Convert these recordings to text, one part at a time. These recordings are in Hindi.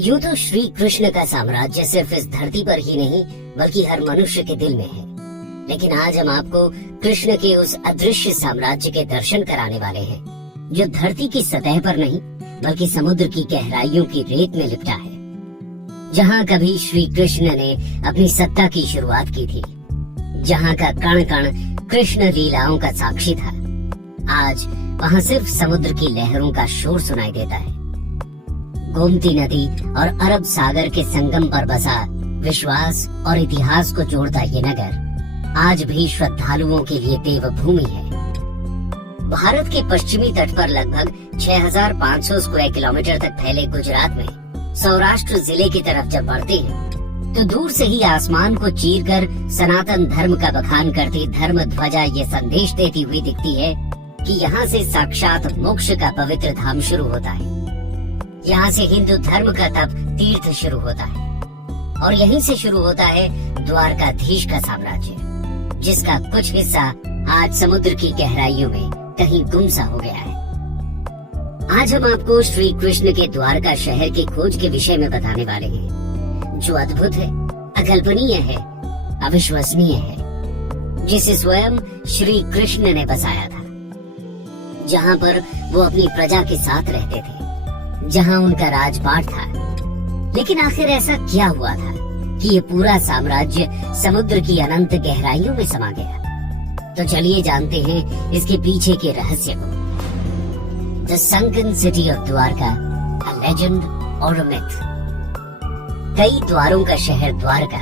यूं तो श्री कृष्ण का साम्राज्य सिर्फ इस धरती पर ही नहीं बल्कि हर मनुष्य के दिल में है। लेकिन आज हम आपको कृष्ण के उस अदृश्य साम्राज्य के दर्शन कराने वाले हैं, जो धरती की सतह पर नहीं बल्कि समुद्र की गहराइयों की रेत में लिपटा है। जहाँ कभी श्री कृष्ण ने अपनी सत्ता की शुरुआत की थी, जहाँ का कण कण कृष्ण लीलाओं का साक्षी था, आज वहाँ सिर्फ समुद्र की लहरों का शोर सुनाई देता है। गोमती नदी और अरब सागर के संगम पर बसा विश्वास और इतिहास को जोड़ता ये नगर आज भी श्रद्धालुओं के लिए देवभूमि है। भारत के पश्चिमी तट पर लगभग 6,500 स्क्वायर किलोमीटर तक फैले गुजरात में सौराष्ट्र जिले की तरफ जब बढ़ते हैं तो दूर से ही आसमान को चीरकर सनातन धर्म का बखान करती धर्म ध्वजा ये संदेश देती हुई दिखती है कि यहाँ से साक्षात मोक्ष का पवित्र धाम शुरू होता है। यहाँ से हिंदू धर्म का तप तीर्थ शुरू होता है और यहीं से शुरू होता है द्वारकाधीश का साम्राज्य, जिसका कुछ हिस्सा आज समुद्र की गहराइयों में कहीं गुमसा हो गया है। आज हम आपको श्री कृष्ण के द्वारका शहर की खोज के विषय में बताने वाले हैं, जो अद्भुत है, अकल्पनीय है, अविश्वसनीय है, जिसे स्वयं श्री कृष्ण ने बसाया था, जहाँ पर वो अपनी प्रजा के साथ रहते थे, जहाँ उनका राजपाट था। लेकिन आखिर ऐसा क्या हुआ था कि ये पूरा साम्राज्य समुद्र की अनंत गहराइयों में समा गया? तो चलिए जानते हैं इसके पीछे के रहस्य को। The sunken city of Dwarka, a legend और अ मिथ। कई द्वारों का शहर द्वारका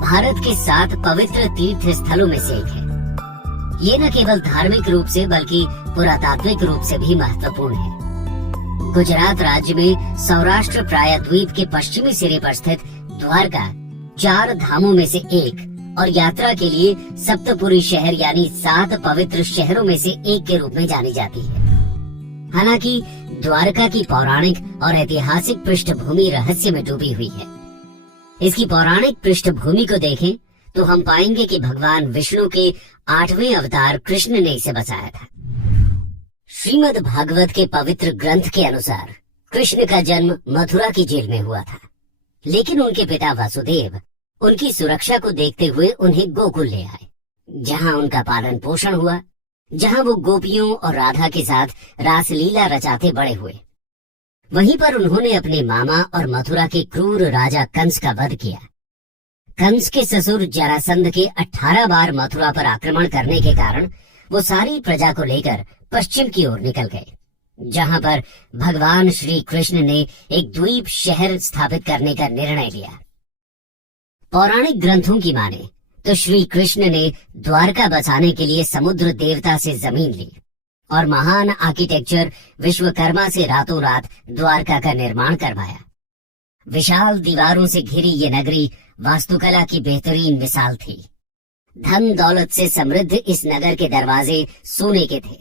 भारत के 7 पवित्र तीर्थ स्थलों में से एक है। ये न केवल धार्मिक रूप से बल्कि पुरातात्विक रूप से भी महत्वपूर्ण है। गुजरात राज्य में सौराष्ट्र प्रायद्वीप के पश्चिमी सिरे पर स्थित द्वारका 4 धामों में से एक और यात्रा के लिए सप्तपुरी शहर यानी 7 पवित्र शहरों में से एक के रूप में जानी जाती है। हालांकि द्वारका की पौराणिक और ऐतिहासिक पृष्ठभूमि रहस्य में डूबी हुई है। इसकी पौराणिक पृष्ठभूमि को देखें तो हम पाएंगे कि भगवान विष्णु के 8वें अवतार कृष्ण ने इसे बसाया था। श्रीमद् भागवत के पवित्र ग्रंथ के अनुसार कृष्ण का जन्म मथुरा की जेल में हुआ था, लेकिन उनके पिता वासुदेव उनकी सुरक्षा को देखते हुए उन्हें गोकुल ले आए, जहां उनका पालन पोषण हुआ, जहां वो गोपियों और राधा के साथ रासलीला रचाते बड़े हुए। वहीं पर उन्होंने अपने मामा और मथुरा के क्रूर राजा कंस का वध किया। कंस के ससुर जरासंध के 18 बार मथुरा पर आक्रमण करने के कारण वो सारी प्रजा को लेकर पश्चिम की ओर निकल गए, जहां पर भगवान श्री कृष्ण ने एक द्वीप शहर स्थापित करने का निर्णय लिया। पौराणिक ग्रंथों की माने तो श्री कृष्ण ने द्वारका बसाने के लिए समुद्र देवता से जमीन ली और महान आर्किटेक्चर विश्वकर्मा से रातों रात द्वारका का निर्माण करवाया। विशाल दीवारों से घिरी ये नगरी वास्तुकला की बेहतरीन मिसाल थी। धन दौलत से समृद्ध इस नगर के दरवाजे सोने के थे।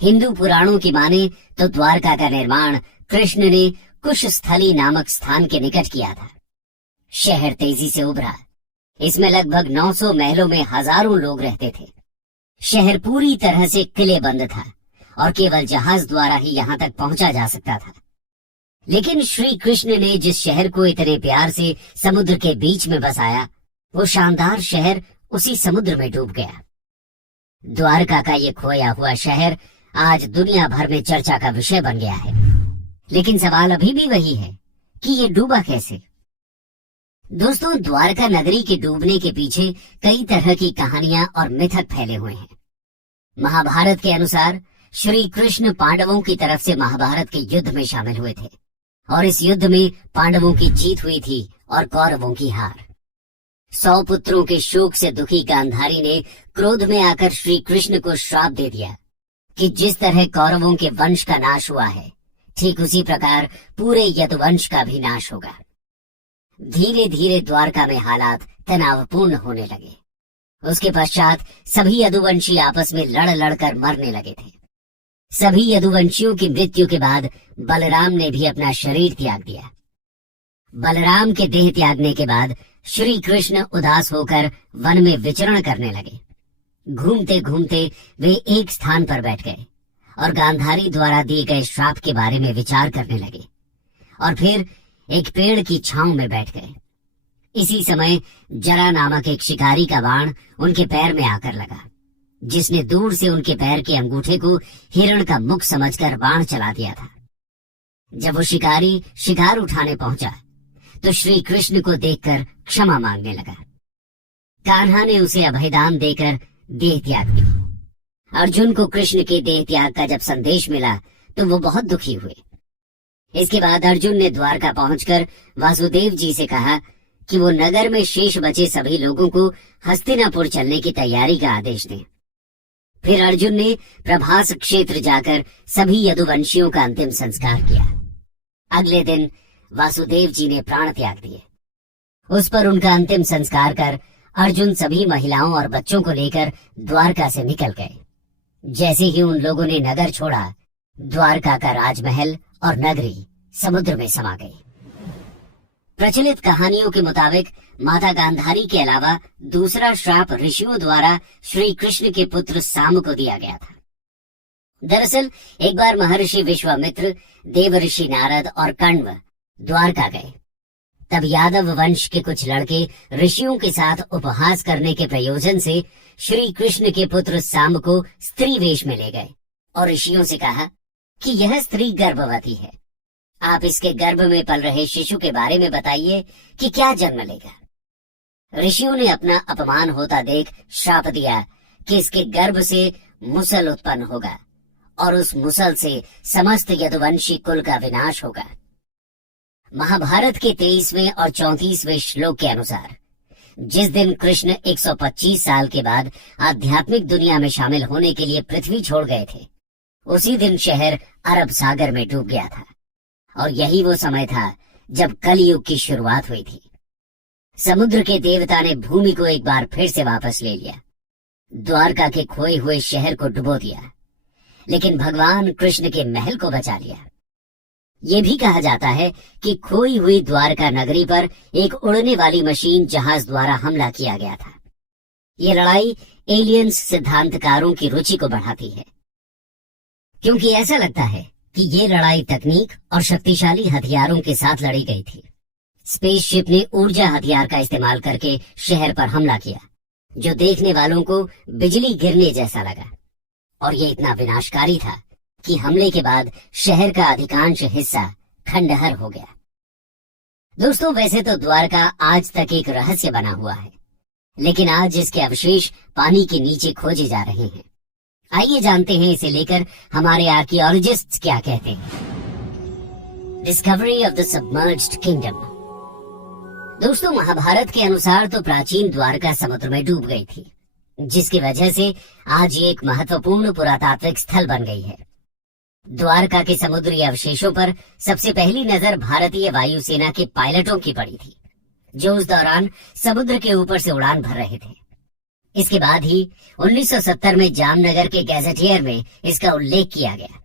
हिंदू पुराणों की माने तो द्वारका का निर्माण कृष्ण ने कुशस्थली नामक स्थान के निकट किया था। शहर तेजी से उभरा। इसमें लगभग 900 महलों में हजारों लोग रहते थे। शहर पूरी तरह से किलेबंद था और केवल जहाज द्वारा ही यहाँ तक पहुंचा जा सकता था। लेकिन श्री कृष्ण ने जिस शहर को इतने प्यार से समुद्र के बीच में बसाया, वो शानदार शहर उसी समुद्र में डूब गया। द्वारका का ये खोया हुआ शहर आज दुनिया भर में चर्चा का विषय बन गया है। लेकिन सवाल अभी भी वही है कि ये डूबा कैसे? दोस्तों, द्वारका नगरी के डूबने के पीछे कई तरह की कहानियां और मिथक फैले हुए हैं। महाभारत के अनुसार श्री कृष्ण पांडवों की तरफ से महाभारत के युद्ध में शामिल हुए थे और इस युद्ध में पांडवों की जीत हुई थी और कौरवों की हार। 100 पुत्रों के शोक से दुखी गांधारी ने क्रोध में आकर श्री कृष्ण को श्राप दे दिया कि जिस तरह कौरवों के वंश का नाश हुआ है, ठीक उसी प्रकार पूरे यदुवंश का भी नाश होगा। धीरे धीरे द्वारका में हालात तनावपूर्ण होने लगे। उसके पश्चात सभी यदुवंशी आपस में लड़ लड़कर मरने लगे थे। सभी यदुवंशियों की मृत्यु के बाद बलराम ने भी अपना शरीर त्याग दिया। बलराम के देह त्यागने के बाद श्री कृष्ण उदास होकर वन में विचरण करने लगे। घूमते घूमते वे एक स्थान पर बैठ गए और गांधारी द्वारा दिए गए श्राप के बारे में विचार करने लगे और फिर एक पेड़ की छांव में बैठ गए। इसी समय जरा नामक एक शिकारी का बाण उनके पैर में आकर लगा, जिसने दूर से उनके पैर के अंगूठे को हिरण का मुख समझकर बाण चला दिया था। जब वो शिकारी शिकार उठाने पहुंचा तो श्री कृष्ण को देखकर क्षमा मांगने लगा। कान्हा ने उसे अभयदान देकर देह त्याग दी। अर्जुन को कृष्ण के देह त्याग का जब संदेश मिला तो वो बहुत दुखी हुए। इसके बाद अर्जुन ने द्वारका पहुंचकर वासुदेव जी से कहा कि वो नगर में शेष बचे सभी लोगों को हस्तिनापुर चलने की तैयारी का आदेश दें। फिर अर्जुन ने प्रभास क्षेत्र जाकर सभी यदुवंशियों का अंतिम संस्कार किया। अगले दिन वासुदेव जी ने प्राण त्याग दिए। उस पर उनका अंतिम संस्कार कर अर्जुन सभी महिलाओं और बच्चों को लेकर द्वारका से निकल गए। जैसे ही उन लोगों ने नगर छोड़ा, द्वारका का राजमहल और नगरी समुद्र में समा गई। प्रचलित कहानियों के मुताबिक माता गांधारी के अलावा दूसरा श्राप ऋषियों द्वारा श्री कृष्ण के पुत्र साम को दिया गया था। दरअसल एक बार महर्षि विश्वामित्र, देवर्षि नारद और कण्व द्वारका गए। तब यादव वंश के कुछ लड़के ऋषियों के साथ उपहास करने के प्रयोजन से श्री कृष्ण के पुत्र साम को स्त्री वेश में ले गए और ऋषियों से कहा कि यह स्त्री गर्भवती है, आप इसके गर्भ में पल रहे शिशु के बारे में बताइए कि क्या जन्म लेगा। ऋषियों ने अपना अपमान होता देख श्राप दिया कि इसके गर्भ से मुसल उत्पन्न होगा और उस मुसल से समस्त यदुवंशी कुल का विनाश होगा। महाभारत के 23वें और 34वें श्लोक के अनुसार जिस दिन कृष्ण 125 साल के बाद आध्यात्मिक दुनिया में शामिल होने के लिए पृथ्वी छोड़ गए थे, उसी दिन शहर अरब सागर में डूब गया था और यही वो समय था जब कलयुग की शुरुआत हुई थी। समुद्र के देवता ने भूमि को एक बार फिर से वापस ले लिया, द्वारका के खोए हुए शहर को डुबो दिया, लेकिन भगवान कृष्ण के महल को बचा लिया। ये भी कहा जाता है कि खोई हुई द्वारका नगरी पर एक उड़ने वाली मशीन जहाज द्वारा हमला किया गया था। ये लड़ाई एलियंस सिद्धांतकारों की रुचि को बढ़ाती है, क्योंकि ऐसा लगता है कि ये लड़ाई तकनीक और शक्तिशाली हथियारों के साथ लड़ी गई थी। स्पेसशिप ने ऊर्जा हथियार का इस्तेमाल करके शहर पर हमला किया, जो देखने वालों को बिजली गिरने जैसा लगा, और ये इतना विनाशकारी था कि हमले के बाद शहर का अधिकांश हिस्सा खंडहर हो गया। दोस्तों, वैसे तो द्वारका आज तक एक रहस्य बना हुआ है, लेकिन आज इसके अवशेष पानी के नीचे खोजे जा रहे हैं। आइए जानते हैं इसे लेकर हमारे आर्कियोलॉजिस्ट्स क्या कहते हैं। Discovery of the submerged kingdom. दोस्तों, महाभारत के अनुसार तो प्राचीन द्वारका समुद्र में डूब गई थी, जिसकी वजह से आज ये एक महत्वपूर्ण पुरातात्विक स्थल बन गई है। द्वारका के समुद्री अवशेषों पर सबसे पहली नजर भारतीय वायुसेना के पायलटों की पड़ी थी, जो उस दौरान समुद्र के ऊपर से उड़ान भर रहे थे। इसके बाद ही 1970 में जामनगर के गैजेटियर में इसका उल्लेख किया गया।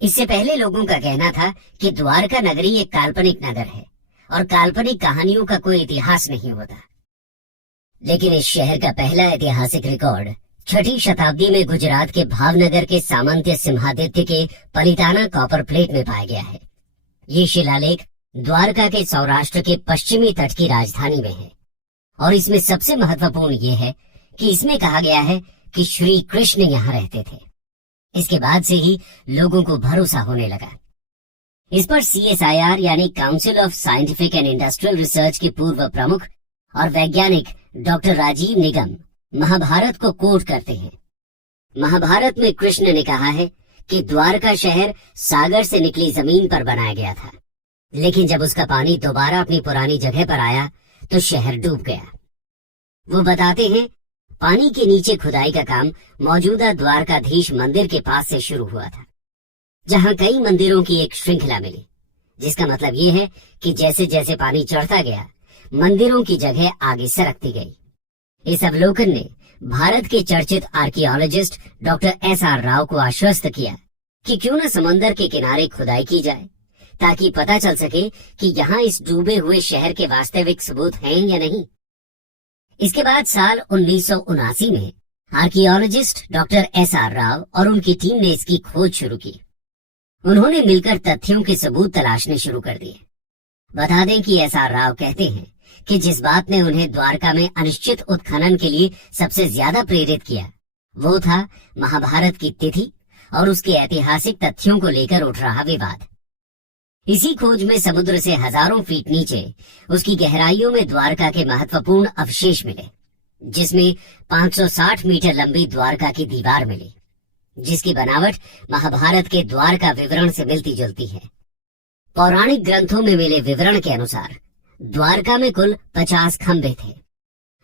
इससे पहले लोगों का कहना था कि द्वारका नगरी एक काल्पनिक नगर है और काल्पनिक कहानियों का कोई इतिहास नहीं होता। लेकिन इस शहर का पहला ऐतिहासिक रिकॉर्ड 6वीं शताब्दी में गुजरात के भावनगर के सामंत्य सिंहादित्य के पलिताना कॉपर प्लेट में पाया गया है। ये शिलालेख द्वारका के सौराष्ट्र के पश्चिमी तट की राजधानी में है और इसमें सबसे महत्वपूर्ण ये है कि इसमें कहा गया है कि श्री कृष्ण यहाँ रहते थे। इसके बाद से ही लोगों को भरोसा होने लगा। इस पर CSIR यानी council of scientific and industrial research के पूर्व प्रमुख और वैज्ञानिक डॉक्टर राजीव निगम महाभारत को कोट करते हैं। महाभारत में कृष्ण ने कहा है कि द्वारका शहर सागर से निकली जमीन पर बनाया गया था, लेकिन जब उसका पानी दोबारा अपनी पुरानी जगह पर आया तो शहर डूब गया। वो बताते हैं, पानी के नीचे खुदाई का काम मौजूदा द्वारकाधीश मंदिर के पास से शुरू हुआ था, जहां कई मंदिरों की एक श्रृंखला मिली, जिसका मतलब ये है कि जैसे जैसे पानी चढ़ता गया, मंदिरों की जगह आगे सरकती गई। इस अवलोकन ने भारत के चर्चित आर्कियोलॉजिस्ट डॉक्टर SR राव को आश्वस्त किया कि क्यों न समंदर के किनारे खुदाई की जाए, ताकि पता चल सके कि यहाँ इस डूबे हुए शहर के वास्तविक सबूत हैं या नहीं। इसके बाद साल 1979 में आर्कियोलॉजिस्ट डॉक्टर SR राव और उनकी टीम ने इसकी खोज शुरू की। उन्होंने मिलकर तथ्यों के सबूत तलाशने शुरू कर दिए बता दें कि एस.आर. राव कहते हैं कि जिस बात ने उन्हें द्वारका में अनिश्चित उत्खनन के लिए सबसे ज्यादा प्रेरित किया वो था महाभारत की तिथि और उसके ऐतिहासिक तथ्यों को लेकर उठ रहा विवाद। इसी खोज में समुद्र से हजारों फीट नीचे उसकी गहराइयों में द्वारका के महत्वपूर्ण अवशेष मिले, जिसमें 560 मीटर लंबी द्वारका की दीवार मिली, जिसकी बनावट महाभारत के द्वारका विवरण से मिलती जुलती है। पौराणिक ग्रंथों में मिले विवरण के अनुसार द्वारका में कुल 50 खंभे थे।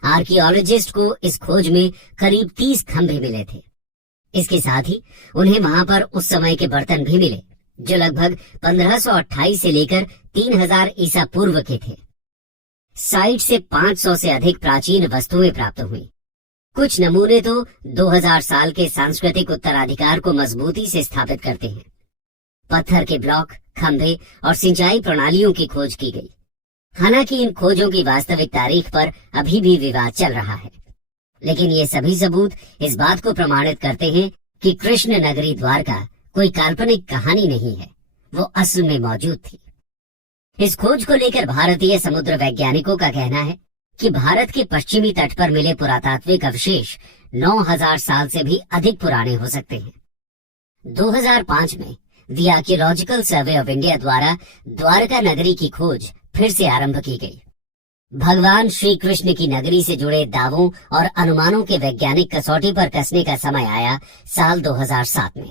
आर्कियोलॉजिस्ट को इस खोज में करीब 30 खंभे मिले थे। इसके साथ ही उन्हें वहां पर उस समय के बर्तन भी मिले जो लगभग 1528 से लेकर 3000 ईसा पूर्व के थे। साइट से 500 से अधिक प्राचीन वस्तुएं प्राप्त हुई। कुछ नमूने तो 2000 साल के सांस्कृतिक उत्तराधिकार को मजबूती से स्थापित करते हैं। पत्थर के ब्लॉक, खंभे और सिंचाई प्रणालियों की खोज की गई। हालांकि इन खोजों की वास्तविक तारीख पर अभी भी विवाद चल रहा है, लेकिन ये सभी सबूत इस बात को प्रमाणित करते हैं कि कृष्ण नगरी द्वारका कोई काल्पनिक कहानी नहीं है, वो असल में मौजूद थी। इस खोज को लेकर भारतीय समुद्र वैज्ञानिकों का कहना है कि भारत के पश्चिमी तट पर मिले पुरातात्विक अवशेष 9000 साल से भी अधिक पुराने हो सकते हैं। 2005 में the archaeological survey of India द्वारा द्वारका नगरी की खोज फिर से आरंभ की गई। भगवान श्री कृष्ण की नगरी से जुड़े दावों और अनुमानों के वैज्ञानिक कसौटी पर कसने का समय आया साल 2007 में,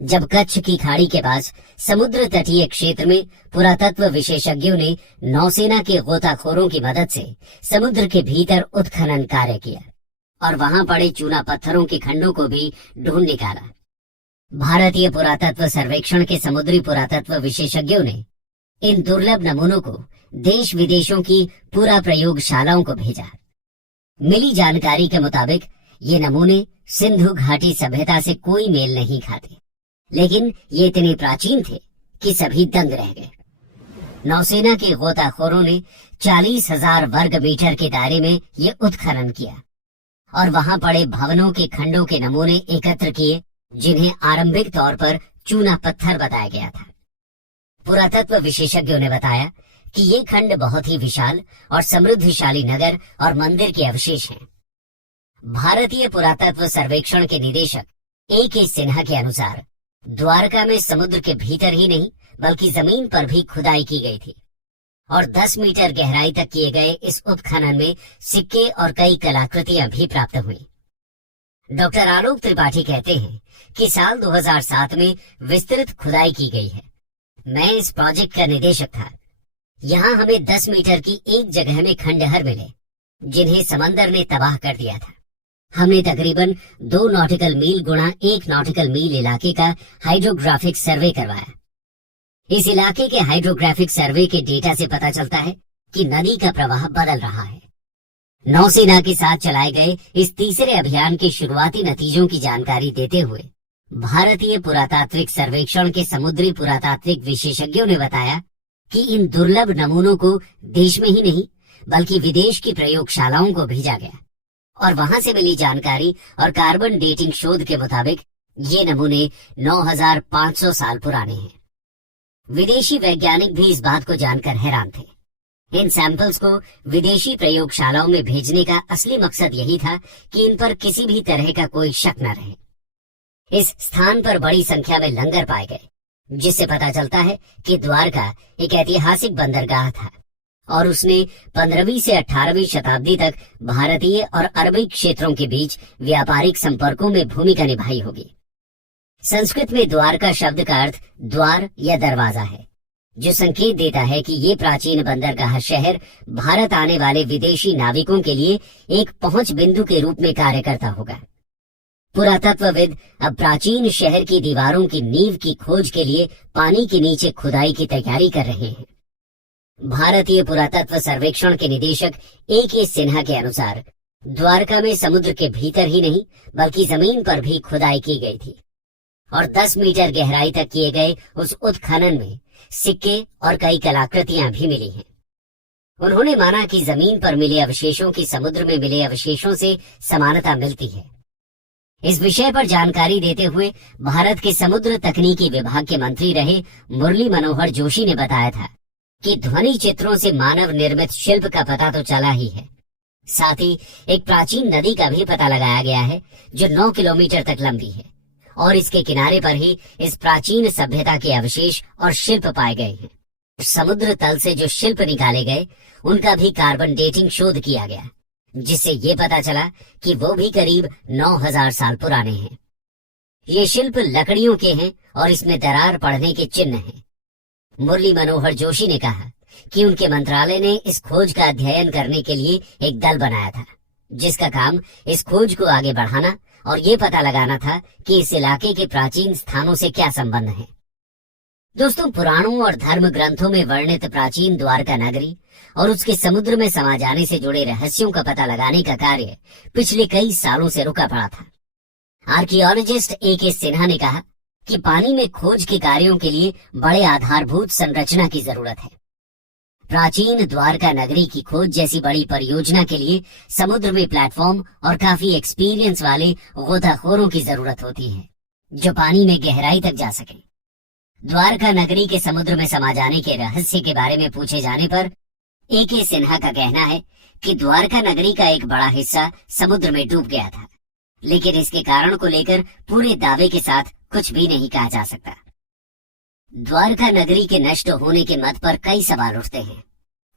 जब कच्छ की खाड़ी के पास समुद्र तटीय क्षेत्र में पुरातत्व विशेषज्ञों ने नौसेना के गोताखोरों की मदद से समुद्र के भीतर उत्खनन कार्य किया और वहां पड़े चूना पत्थरों के खंडों को भी ढूंढ निकाला। भारतीय पुरातत्व सर्वेक्षण के समुद्री पुरातत्व विशेषज्ञों ने इन दुर्लभ नमूनों को देश विदेशों की पूरा प्रयोगशालाओं को भेजा। मिली जानकारी के मुताबिक ये नमूने सिंधु घाटी सभ्यता से कोई मेल नहीं खाते, लेकिन ये इतने प्राचीन थे कि सभी दंग रह गए। नौसेना के गोताखोरों ने 40,000 वर्ग मीटर के दायरे में ये उत्खनन किया और वहां पड़े भवनों के खंडों के नमूने एकत्र किए, जिन्हें आरंभिक तौर पर चूना पत्थर बताया गया था। पुरातत्व विशेषज्ञों ने बताया कि ये खंड बहुत ही विशाल और समृद्धशाली नगर और मंदिर के अवशेष हैं। भारतीय पुरातत्व सर्वेक्षण के निदेशक A.K. सिन्हा के अनुसार द्वारका में समुद्र के भीतर ही नहीं बल्कि जमीन पर भी खुदाई की गई थी और 10 मीटर गहराई तक किए गए इस उत्खनन में सिक्के और कई कलाकृतियां भी प्राप्त हुई। डॉक्टर आलोक त्रिपाठी कहते हैं कि साल 2007 में विस्तृत खुदाई की गई है। मैं इस प्रोजेक्ट का निदेशक था। यहाँ हमें 10 मीटर की एक जगह में खंडहर मिले, जिन्हें समंदर ने तबाह कर दिया था। हमने तकरीबन 2 नॉटिकल मील गुणा 1 नॉटिकल मील इलाके का हाइड्रोग्राफिक सर्वे करवाया। इस इलाके के हाइड्रोग्राफिक सर्वे के डेटा से पता चलता है कि नदी का प्रवाह बदल रहा है। नौसेना के साथ चलाए गए इस तीसरे अभियान के शुरुआती नतीजों की जानकारी देते हुए भारतीय पुरातात्विक सर्वेक्षण के समुद्री पुरातात्विक विशेषज्ञों ने बताया कि इन दुर्लभ नमूनों को देश में ही नहीं बल्कि विदेश की प्रयोगशालाओं को भेजा गया और वहां से मिली जानकारी और कार्बन डेटिंग शोध के मुताबिक ये नमूने 9500 साल पुराने हैं। विदेशी वैज्ञानिक भी इस बात को जानकर हैरान थे। इन सैंपल्स को विदेशी प्रयोगशालाओं में भेजने का असली मकसद यही था कि इन पर किसी भी तरह का कोई शक न रहे। इस स्थान पर बड़ी संख्या में लंगर पाए गए, जिससे पता चलता है कि द्वारका एक ऐतिहासिक बंदरगाह था और उसने 15वीं से 18वीं शताब्दी तक भारतीय और अरबी क्षेत्रों के बीच व्यापारिक संपर्कों में भूमिका निभाई होगी। संस्कृत में द्वारका शब्द का अर्थ द्वार या दरवाजा है, जो संकेत देता है कि ये प्राचीन बंदरगाह शहर भारत आने वाले विदेशी नाविकों के लिए एक पहुंच बिंदु के रूप में कार्य करता होगा। पुरातत्वविद अब प्राचीन शहर की दीवारों की नींव की खोज के लिए पानी के नीचे खुदाई की तैयारी कर रहे हैं। भारतीय पुरातत्व सर्वेक्षण के निदेशक A.K. सिन्हा के अनुसार द्वारका में समुद्र के भीतर ही नहीं बल्कि जमीन पर भी खुदाई की गई थी और 10 मीटर गहराई तक किए गए उस उत्खनन में सिक्के और कई कलाकृतियां भी मिली हैं। उन्होंने माना कि जमीन पर मिले अवशेषों की समुद्र में मिले अवशेषों से समानता मिलती है। इस विषय पर जानकारी देते हुए भारत के समुद्र तकनीकी विभाग के मंत्री रहे मुरली मनोहर जोशी ने बताया था कि ध्वनि चित्रों से मानव निर्मित शिल्प का पता तो चला ही है, साथ ही एक प्राचीन नदी का भी पता लगाया गया है जो 9 किलोमीटर तक लंबी है और इसके किनारे पर ही इस प्राचीन सभ्यता के अवशेष और शिल्प पाए गए हैं। समुद्र तल से जो शिल्प निकाले गए उनका भी कार्बन डेटिंग शोध किया गया, जिससे ये पता चला कि वो भी करीब 9000 साल पुराने हैं। ये शिल्प लकड़ियों के हैं और इसमें दरार पड़ने के चिन्ह हैं। मुरली मनोहर जोशी ने कहा कि उनके मंत्रालय ने इस खोज का अध्ययन करने के लिए एक दल बनाया था, जिसका काम इस खोज को आगे बढ़ाना और ये पता लगाना था कि इस इलाके के प्राचीन स्थानों से क्या संबंध है। दोस्तों, पुराणों और धर्म ग्रंथों में वर्णित प्राचीन द्वारका नगरी और उसके समुद्र में समा जाने से जुड़े रहस्यों का पता लगाने का कार्य पिछले कई सालों से रुका पड़ा था। Archaeologist A.K. सिन्हा ने कहा कि पानी में खोज के कार्यों के लिए बड़े आधारभूत संरचना की जरूरत है। प्राचीन द्वारका नगरी की खोज जैसी बड़ी परियोजना के लिए समुद्र में प्लेटफॉर्म और काफी एक्सपीरियंस वाले गोताखोरों की जरूरत होती है जो पानी में गहराई तक जा सके। द्वारका नगरी के समुद्र में समा जाने के रहस्य के बारे में पूछे जाने पर A.K. सिन्हा का कहना है कि द्वारका नगरी का एक बड़ा हिस्सा समुद्र में डूब गया था, लेकिन इसके कारण को लेकर पूरे दावे के साथ कुछ भी नहीं कहा जा सकता। द्वारका नगरी के नष्ट होने के मत पर कई सवाल उठते हैं।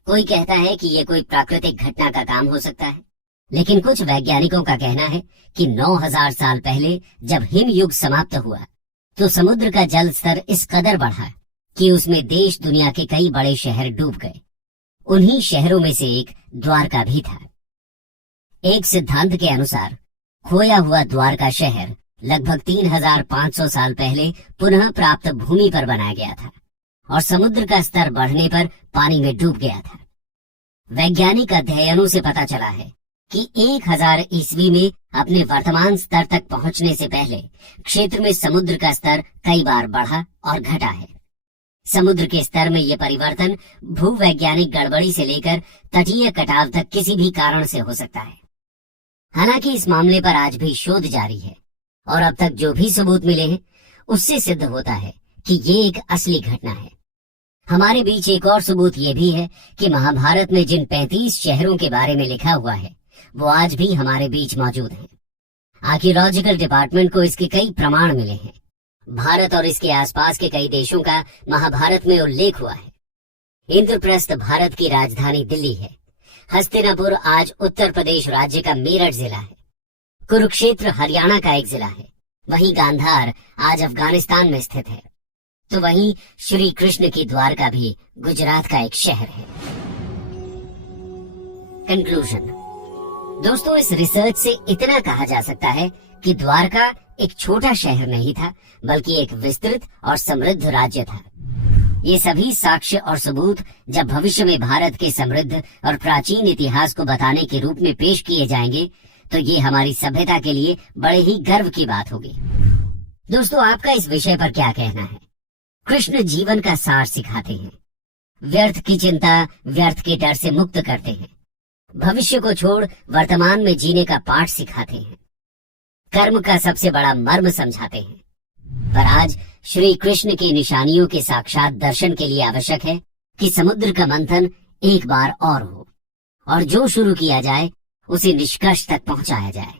कोई कहता है कि ये कोई प्राकृतिक घटना का काम हो सकता है, लेकिन कुछ वैज्ञानिकों का कहना है कि 9000 साल पहले जब हिम युग समाप्त हुआ तो समुद्र का जल स्तर इस कदर बढ़ा कि उसमें देश दुनिया के कई बड़े शहर डूब गए। उन्हीं शहरों में से एक द्वारका भी था। एक सिद्धांत के अनुसार खोया हुआ द्वारका शहर लगभग 3500 साल पहले पुनः प्राप्त भूमि पर बनाया गया था और समुद्र का स्तर बढ़ने पर पानी में डूब गया था। वैज्ञानिक अध्ययनों से पता चला है कि 1000 ईस्वी में अपने वर्तमान स्तर तक पहुंचने से पहले क्षेत्र में समुद्र का स्तर कई बार बढ़ा और घटा है। समुद्र के स्तर में यह परिवर्तन भूवैज्ञानिक गड़बड़ी से लेकर तटीय कटाव तक किसी भी कारण से हो सकता है। हालांकि इस मामले पर आज भी शोध जारी है और अब तक जो भी सबूत मिले हैं उससे सिद्ध होता है कि ये एक असली घटना है। हमारे बीच एक और सबूत ये भी है कि महाभारत में जिन 35 शहरों के बारे में लिखा हुआ है वो आज भी हमारे बीच मौजूद हैं। आर्कियोलॉजिकल डिपार्टमेंट को इसके कई प्रमाण मिले हैं। भारत और इसके आसपास के कई देशों का महाभारत में उल्लेख हुआ है। इंद्रप्रस्थ भारत की राजधानी दिल्ली है। हस्तिनापुर आज उत्तर प्रदेश राज्य का मेरठ जिला है। कुरुक्षेत्र हरियाणा का एक जिला है। वहीं गांधार आज अफगानिस्तान में स्थित है। तो वहीं श्री कृष्ण की द्वारका भी गुजरात का एक शहर है। कंक्लूजन। दोस्तों, इस रिसर्च से इतना कहा जा सकता है कि द्वारका एक छोटा शहर नहीं था, बल्कि एक विस्तृत और समृद्ध राज्य था। ये सभी साक्ष्य और सबूत जब भविष्य में भारत के समृद्ध और प्राचीन इतिहास को बताने के रूप में पेश किए जाएंगे तो ये हमारी सभ्यता के लिए बड़े ही गर्व की बात होगी। दोस्तों, आपका इस विषय पर क्या कहना है? कृष्ण जीवन का सार सिखाते हैं, व्यर्थ की चिंता, व्यर्थ के डर से मुक्त करते हैं, भविष्य को छोड़ वर्तमान में जीने का पाठ सिखाते हैं, कर्म का सबसे बड़ा मर्म समझाते हैं। पर आज श्री कृष्ण की निशानियों के साक्षात दर्शन के लिए आवश्यक है कि समुद्र का मंथन एक बार और हो और जो शुरू किया जाए उसे निष्कर्ष तक पहुंचाया जाए।